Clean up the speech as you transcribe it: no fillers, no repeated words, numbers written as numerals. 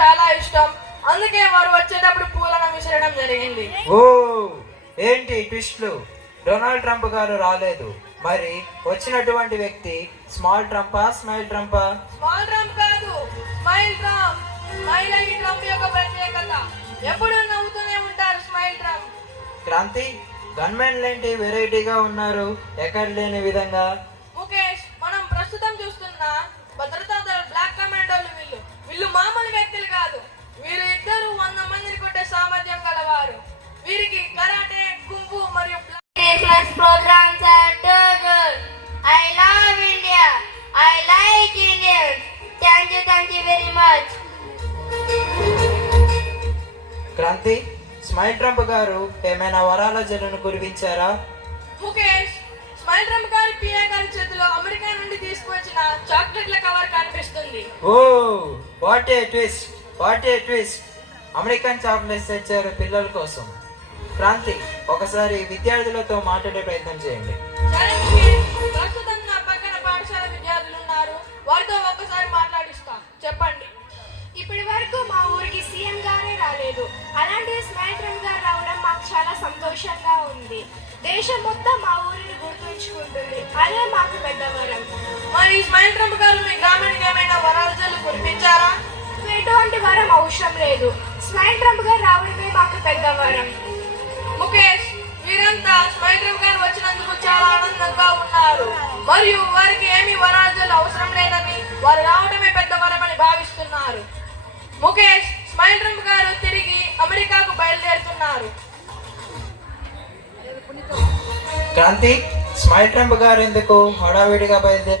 చాలా ఇష్టం. అందుకే వారు వచ్చేటప్పుడు పూలను విసరడం జరిగింది. ఓ ఏంటి ట్విస్ట్లు? డొనాల్డ్ ట్రంప్ గారు రాలేదు, మరి వచ్చినటువంటి వ్యక్తి స్మాల్ ట్రంపా స్మైల్ ట్రంపా? స్మాల్ ట్రంప్ కాదు, స్మైల్ ట్రంప్. స్మైల్ అయ్యి ట్రంప్ యొక్క ప్రత్యేకత. ఎప్పుడు నవ్వుతూనే ఉంటారు స్మైల్ ట్రంప్. క్రాంతి, గన్మెన్లు ఏంటి వెరైటీగా ఉన్నారు, ఎక్కడ లేని విధంగా? ముఖేష్, మనం ప్రస్తుతం చూస్తున్న భద్రతా దళ బ్లాక్ కమాండోలు వీళ్ళు మామూలు వ్యక్తులు కాదు. వీరు ఇద్దరు 100 మందిని కొట్టే సామర్థ్యం గలవారు. వీరికి కరాటే, కుంఫు మరియు programs are too good. I love India. I like Indians. Thank you very much. Kranti, smile Trump గారు ఏమైనా వరాల జల్లును కురిపించారా? ముఖేష్, స్మైల్ ట్రంప్ గారి పిఏ గారి చేతిలో అమెరికా నుండి తీసుకువచ్చిన చాక్లెట్ల కవర్ కనిపిస్తుంది. Oh what a twist, what a twist! American chocolates తెచ్చారు పిల్లల కోసం. క్రాంతి, ఒకసారి విద్యార్థులతో మాట్లాడే ప్రయత్నం చేయండి. సరే ముఖేష్, ప్రస్తుతం నా పక్కన పాఠశాల విద్యార్థులు ఉన్నారు. వారితో ఒక్కసారి మాట్లాడిస్తా. చెప్పండి. ఇప్పటి వరకు మా ఊరికి సీఎం గారే రాలేదు. అలాంటి స్మైల్ ట్రంప్ గారు రావడం మాకు చాలా సంతోషంగా ఉంది. దేశం మొత్తం మా ఊరిని గుర్తుంచుకుంటుంది. అదే మాకు పెద్ద వరం. మరి స్మైల్ ట్రంప్ గారు మీ గ్రామానికి ఏమైనా వరాల జల్లు కురిపించారా? ఎటువంటి వరం అవసరం లేదు. స్మైల్ ట్రంప్ గారు రావడమే మాకు పెద్ద వరం. ముఖేష్, వీరంతా స్మైల్ ట్రంప్ గారు వచ్చినందుకు చాలా ఆనందంగా ఉన్నారు. మరియు వారికి ఏమీ వరాల జల్లు అవసరం లేదని, వారు రావడమే పెద్ద వరమని భావిస్తున్నారు. ముఖేష్, స్మైల్ ట్రంప్ గారు తిరిగి అమెరికాకు బయలుదేరుతున్నారు. క్రాంతి, స్మైల్ ట్రంప్ గారు ఎందుకు హడావిడిగా బయలుదేరారు?